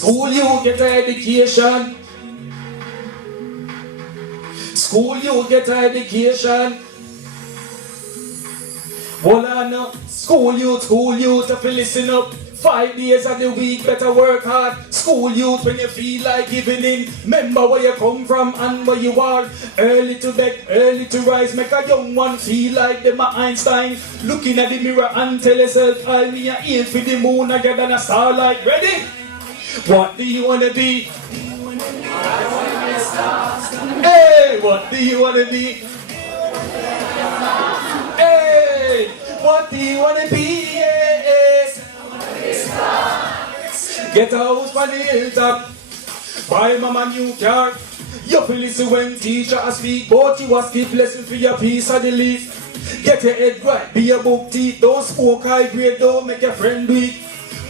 School you get an education. School you get an education. Well, no. School youth, if you listen up. 5 days of the week, better work hard. School youth, when you feel like giving in. Remember where you come from and where you are. Early to bed, early to rise. Make a young one feel like them a Einstein. Looking at the mirror and tell yourself, I'll be a aim for the moon again than a starlight. Ready? What do you wanna be? I wanna be a star. Hey, what do you wanna be? Hey, what do you wanna be? Yes. Get a house for the hilltop. Buy mama new car. You feel listen when teacher speak, but you a skip lesson for your piece of the leaf. Get your head right, be a book teeth. Don't smoke high grade, don't make your friend weak.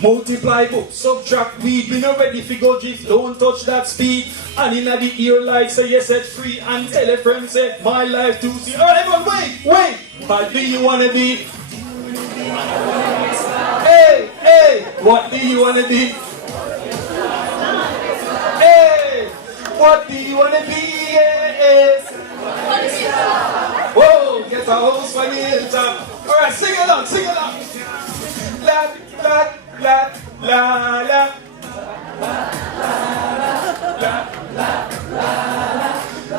Multiply book, subtract weed. We not ready for go drift, don't touch that speed. And in the ear like say you set free. And tell a friend say my life too see. Alright everyone wait. What do you wanna be? Hey, what do you wanna be? Hey, what do you wanna be? Yes. Whoa, get a house for the hilltop. Alright, sing along. La, la, la, la, la.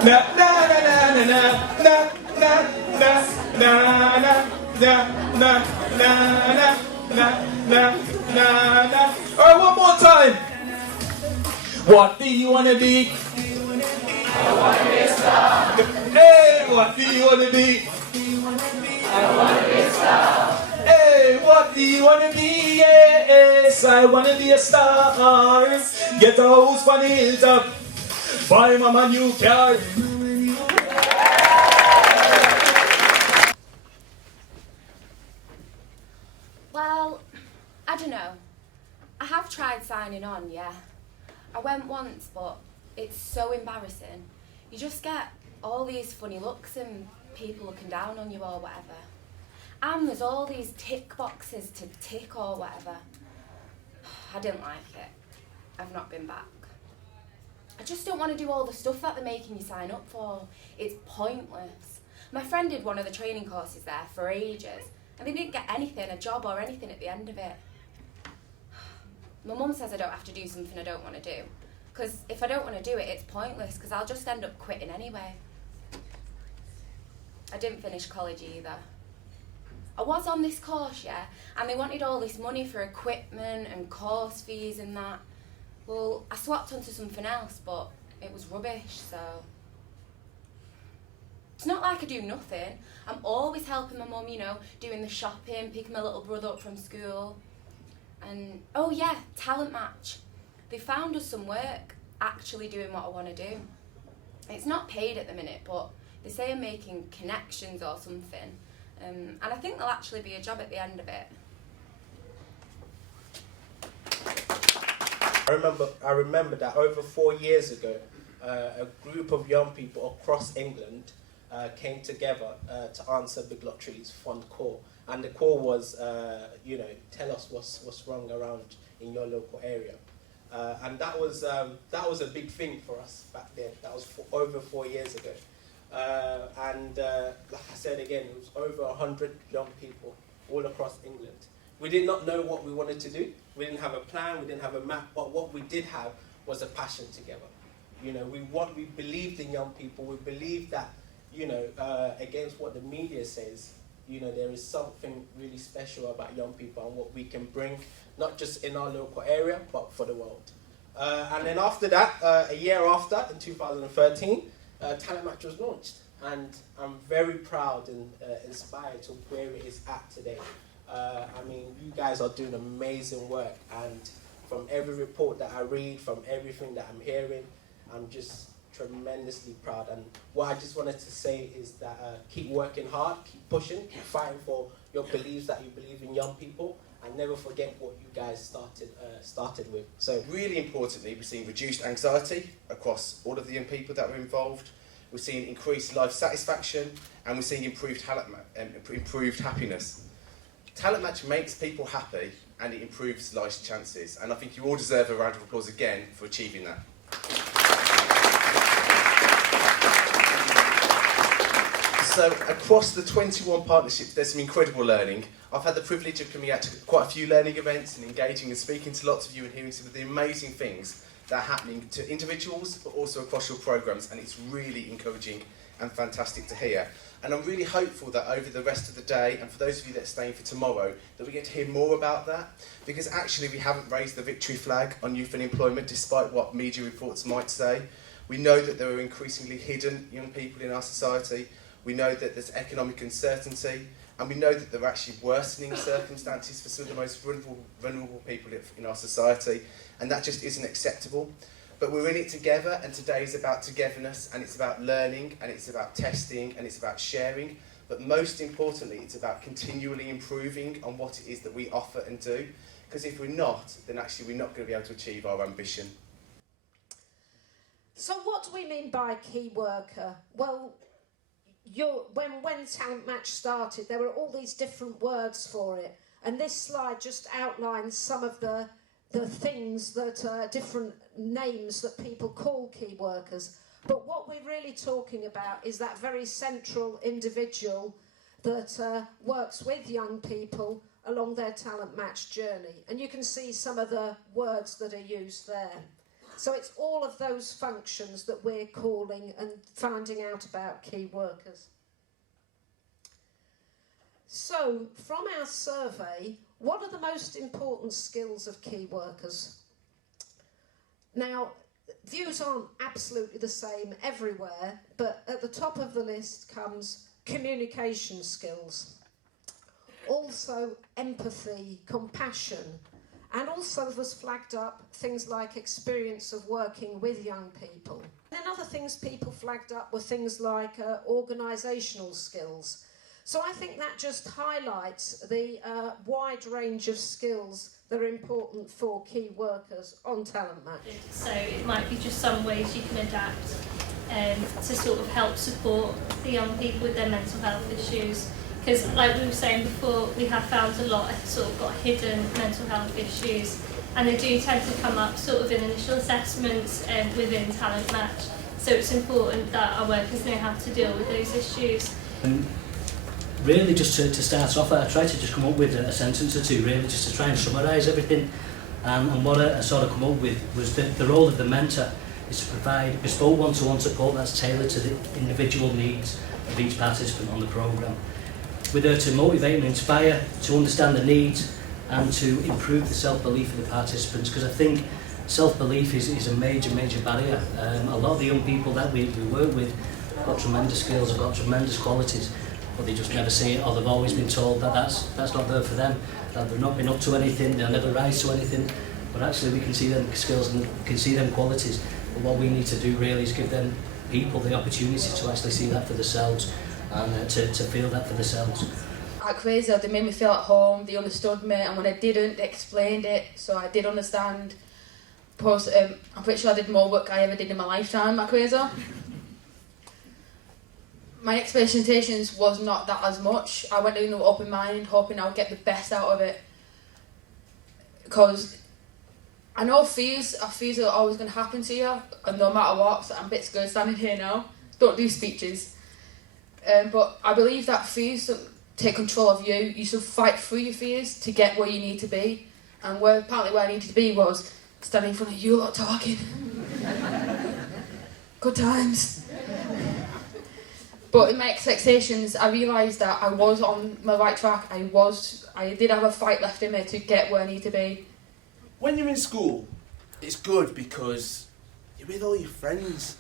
La, la, la, na. Alright, one more time. What do you wanna be? I wanna be a star. Hey, what do you wanna be? I wanna be a star. Hey, what do you wanna be? Yes, I wanna be a star. Get a house for the hilltop. Buy mama new car. Well, I don't know. I have tried signing on, yeah. I went once, but it's so embarrassing. You just get all these funny looks and people looking down on you or whatever. And there's all these tick boxes to tick or whatever. I didn't like it. I've not been back. I just don't want to do all the stuff that they're making you sign up for. It's pointless. My friend did one of the training courses there for ages, and they didn't get anything, a job or anything at the end of it. My mum says I don't have to do something I don't want to do, because if I don't want to do it, it's pointless, because I'll just end up quitting anyway. I didn't finish college either. I was on this course, yeah, and they wanted all this money for equipment and course fees and that. Well, I swapped onto something else, but it was rubbish, so... It's not like I do nothing. I'm always helping my mum, you know, doing the shopping, picking my little brother up from school. And, oh yeah, talent match. They found us some work actually doing what I want to do. It's not paid at the minute, but they say I'm making connections or something. And I think there'll actually be a job at the end of it. I remember that over 4 years ago, a group of young people across England came together to answer Big Lottery's fund call. And the call was, tell us what's wrong around in your local area. And that was a big thing for us back then. That was over 4 years ago. Like I said again, it was over 100 young people all across England. We did not know what we wanted to do. We didn't have a plan, we didn't have a map, but what we did have was a passion together. You know, we believed in young people. We believed that, against what the media says, there is something really special about young people and what we can bring, not just in our local area, but for the world. And then after that, a year after, in 2013, Talent Match was launched. And I'm very proud and inspired to where it is at today. You guys are doing amazing work, and from every report that I read, from everything that I'm hearing, I'm just tremendously proud. And what I just wanted to say is that keep working hard, keep pushing, keep fighting for your beliefs, that you believe in young people, and never forget what you guys started with. So really importantly, we're seeing reduced anxiety across all of the young people that were involved. We're seeing increased life satisfaction, and we're seeing improved happiness. Talent Match makes people happy, and it improves life's chances. And I think you all deserve a round of applause again for achieving that. So across the 21 partnerships, there's some incredible learning. I've had the privilege of coming out to quite a few learning events and engaging and speaking to lots of you and hearing some of the amazing things that are happening to individuals, but also across your programmes, and it's really encouraging and fantastic to hear. And I'm really hopeful that over the rest of the day, and for those of you that are staying for tomorrow, that we get to hear more about that, because actually we haven't raised the victory flag on youth unemployment, despite what media reports might say. We know that there are increasingly hidden young people in our society. We know that there's economic uncertainty, and we know that there are actually worsening circumstances for some of the most vulnerable people in our society, and that just isn't acceptable. But we're in it together, and today is about togetherness, and it's about learning, and it's about testing, and it's about sharing. But most importantly, it's about continually improving on what it is that we offer and do. Because if we're not, then actually we're not going to be able to achieve our ambition. So what do we mean by key worker? Well, when Talent Match started, there were all these different words for it. And this slide just outlines some of the things that different names that people call key workers. But what we're really talking about is that very central individual that works with young people along their Talent Match journey. And you can see some of the words that are used there. So it's all of those functions that we're calling and finding out about key workers. So from our survey, what are the most important skills of key workers? Now, views aren't absolutely the same everywhere, but at the top of the list comes communication skills. Also empathy, compassion, and also was flagged up things like experience of working with young people. And then other things people flagged up were things like organisational skills. So I think that just highlights the wide range of skills that are important for key workers on Talent Match. So it might be just some ways you can adapt to sort of help support the young people with their mental health issues. Because like we were saying before, we have found a lot have sort of got hidden mental health issues, and they do tend to come up sort of in initial assessments within Talent Match. So it's important that our workers know how to deal with those issues. Really, just to start off, I tried to just come up with a sentence or two, really, just to try and summarise everything. And what I sort of come up with was that the role of the mentor is to provide bespoke one-to-one support that's tailored to the individual needs of each participant on the programme. We're there to motivate and inspire, to understand the needs, and to improve the self-belief of the participants, because I think self-belief is a major barrier. A lot of the young people that we work with have got tremendous skills, have got tremendous qualities, but they just never see it, or they've always been told that that's not there for them, that they've not been up to anything, they'll never rise to anything. But actually we can see them skills and we can see them qualities. But what we need to do really is give them people the opportunity to actually see that for themselves and to feel that for themselves. At Quasar, they made me feel at home, they understood me, and when I didn't, they explained it, so I did understand. Plus, I'm pretty sure I did more work I ever did in my lifetime at Quasar. My expectations was not that as much. I went in with an open mind, hoping I would get the best out of it. Because I know fears are always going to happen to you, and no matter what, so I'm a bit scared standing here now. Don't do speeches. But I believe that fears don't take control of you. You should fight through your fears to get where you need to be. And apparently where I needed to be was standing in front of you lot talking. Good times. But in my expectations, I realised that I was on my right track. I did have a fight left in me to get where I need to be. When you're in school, it's good because you're with all your friends.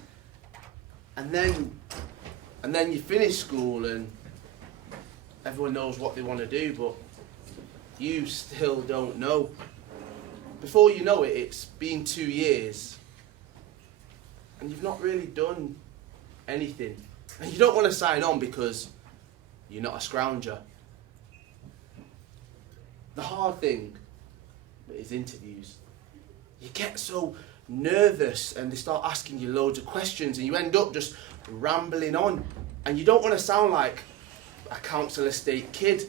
And then you finish school and everyone knows what they want to do, but you still don't know. Before you know it, it's been 2 years and you've not really done anything. And you don't want to sign on because you're not a scrounger. The hard thing is interviews. You get so nervous and they start asking you loads of questions and you end up just rambling on, and you don't want to sound like a council estate kid,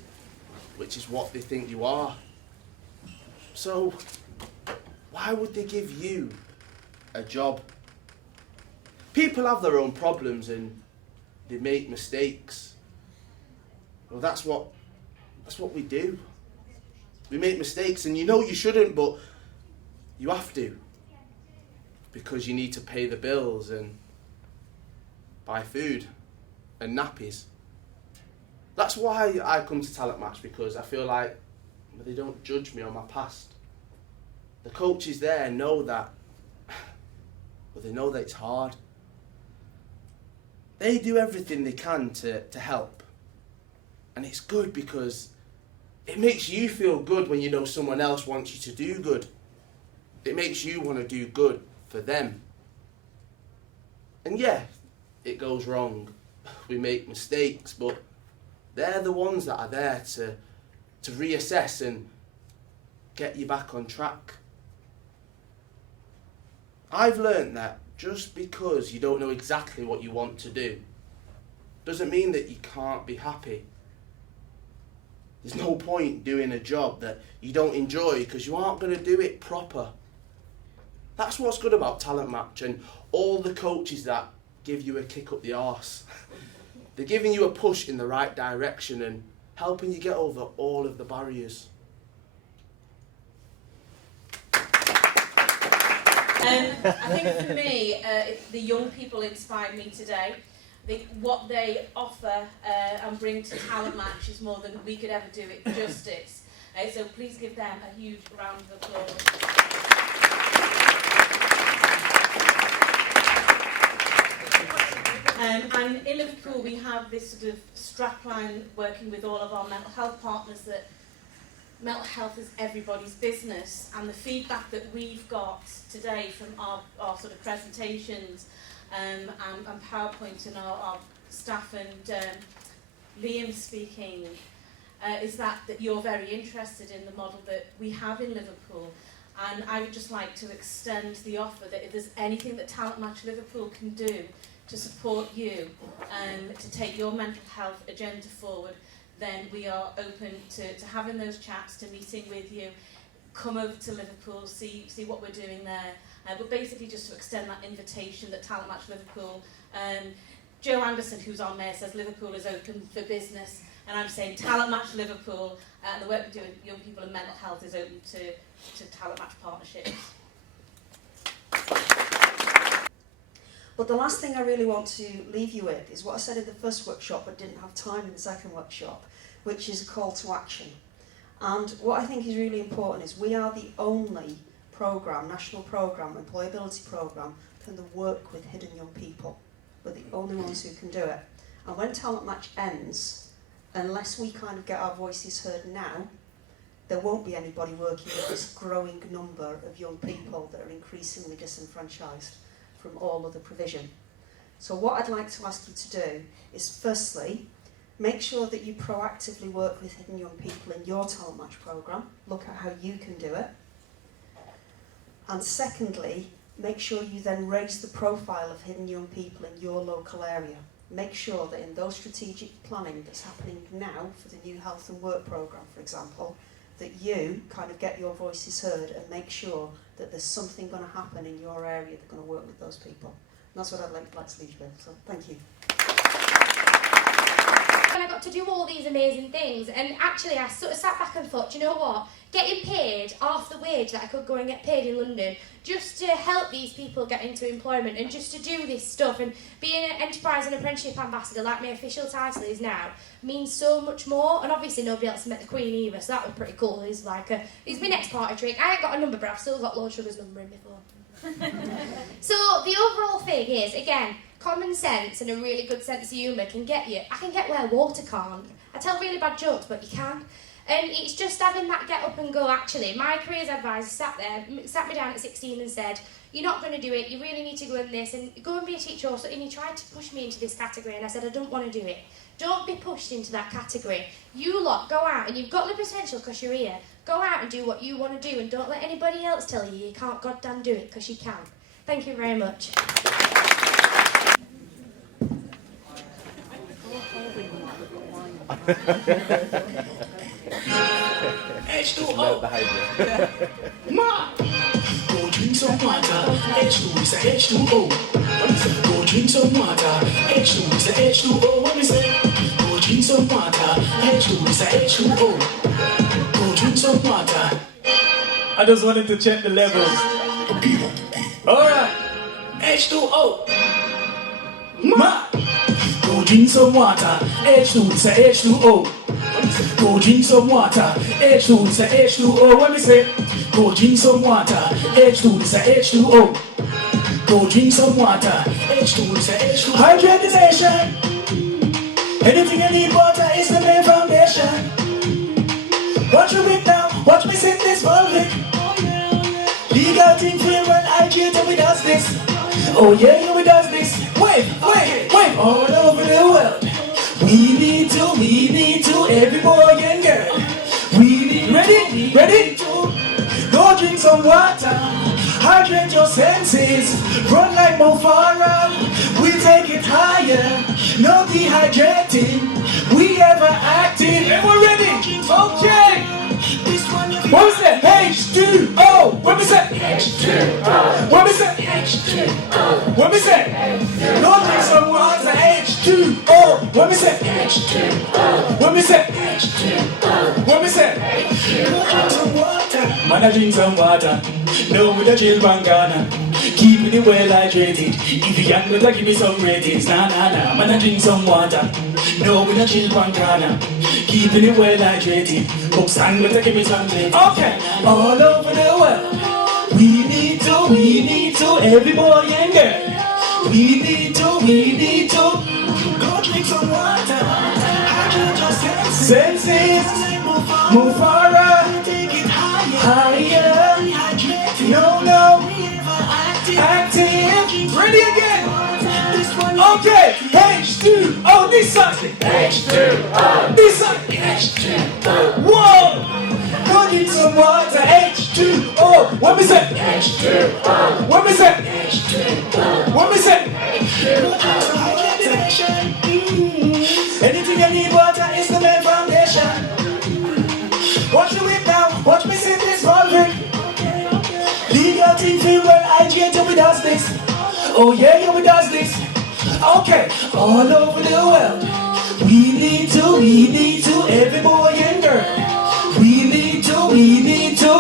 which is what they think you are. So, why would they give you a job? People have their own problems and they make mistakes. Well, that's what we do. We make mistakes, and you know you shouldn't, but you have to. Because you need to pay the bills and buy food and nappies. That's why I come to Talent Match, because I feel like they don't judge me on my past. The coaches there know that, but they know that it's hard. They do everything they can to help. And it's good because it makes you feel good when you know someone else wants you to do good. It makes you want to do good for them. And yeah, it goes wrong. We make mistakes, but they're the ones that are there to reassess and get you back on track. I've learned that just because you don't know exactly what you want to do doesn't mean that you can't be happy. There's no point doing a job that you don't enjoy because you aren't going to do it proper. That's what's good about Talent Match and all the coaches that give you a kick up the arse. They're giving you a push in the right direction and helping you get over all of the barriers. I think for me, the young people inspired me today. What they offer and bring to Talent Match is more than we could ever do it justice. So please give them a huge round of applause. And in Liverpool we have this sort of strapline working with all of our mental health partners that mental health is everybody's business, and the feedback that we've got today from our sort of presentations and PowerPoint and our staff and Liam speaking is that you're very interested in the model that we have in Liverpool. And I would just like to extend the offer that if there's anything that Talent Match Liverpool can do to support you to take your mental health agenda forward, then we are open to having those chats, to meeting with you. Come over to Liverpool, see what we're doing there. But basically just to extend that invitation that Talent Match Liverpool, Joe Anderson, who's our mayor, says Liverpool is open for business, and I'm saying Talent Match Liverpool and the work we do with young people and mental health is open to Talent Match partnerships. But the last thing I really want to leave you with is what I said in the first workshop but didn't have time in the second workshop, which is a call to action. And what I think is really important is we are the only programme, national programme, employability programme, can work with hidden young people. We're the only ones who can do it. And when Talent Match ends, unless we kind of get our voices heard now, there won't be anybody working with this growing number of young people that are increasingly disenfranchised from all other provision. So what I'd like to ask you to do is firstly, make sure that you proactively work with hidden young people in your Talent Match programme, look at how you can do it. And secondly, make sure you then raise the profile of hidden young people in your local area. Make sure that in those strategic planning that's happening now for the new health and work programme, for example, that you kind of get your voices heard and make sure that there's something going to happen in your area that's going to work with those people. And that's what I'd like to leave you with. So thank you. And I got to do all these amazing things, and actually I sort of sat back and thought, you know what, getting paid half the wage that I could go and get paid in London just to help these people get into employment and just to do this stuff and being an enterprise and apprenticeship ambassador like my official title is now means so much more. And obviously nobody else met the Queen either, so that was pretty cool. He's my next party trick. I ain't got a number, but I've still got Lord Sugar's number in before. So the overall thing is, again, common sense and a really good sense of humour can get you. I can get where water can't. I tell really bad jokes, but you can. And it's just having that get up and go, actually. My careers advisor sat me down at 16 and said, you're not going to do it, you really need to go in this, and go and be a teacher also. And he tried to push me into this category, and I said, I don't want to do it. Don't be pushed into that category. You lot, go out, and you've got the potential because you're here. Go out and do what you want to do, and don't let anybody else tell you you can't goddamn do it, because you can. Thank you very much. Hey. H2O. behaviour. Ma! Go drink some water. H2 is a H2O. Go drink some water. H2 is a H2O. What me say? Go drink some water. H2 is a H2O. Go drink some water. I just wanted to check the levels. Alright. H2O. Ma! Go drink some water. H2 is a H2O. Go drink some water. H2 is a H2O. What me say? Go drink some water. H2 is a H2O. Go drink some water. H2 is a H2O. Hydrate the nation. Anything you need, water is the main foundation. Watch me whip now. Watch me sing this volvic. Legal thing for when I treat and we does this. Oh yeah, we does this. Wait, all over the world. We need to, every boy and girl. We need, ready to go drink some water. Hydrate your senses, run like Mo Farah. We take it higher, no dehydrating. We ever acting, and we're ready. Okay. What was that? H2O. What was that? H2O. What was that? H2O. What was that? Go drink some water. H2O. What was that? H2O. What was that? H2O. What was that? Go drink some water. Man, I drink some water. No, with a chill bangana. Keep it well hydrated. If you young, better give me some ratings. Nah. Man, I drink some water. No, with a chill bangana. Keeping it well hydrated. Hope sang, better give me some ratings. Okay, all over the world. We need to, every boy and girl. We need to go drink some water. Hydrate your senses. Move forward. Take it higher. No. Active. Ready again. Okay. H2O. This side. H2O. This side. H2O. Whoa. Go drink some water. H2O. What me say? H2O. What me say? H2O. What me say? Anything you need, water is the main foundation. Watch me whip now. Watch me sip this volvic. Legal thing feel well hydrated and we does this. Oh yeah, we does this. Okay, all over the world. We need to, every boy and girl. We need to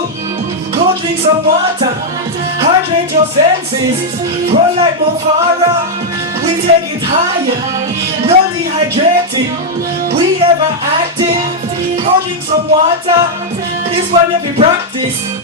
go drink some water. Hydrate your senses. Run like Mo Farah. We take it higher. No dehydrating. We ever active. Go drink some water. This one you have to practice.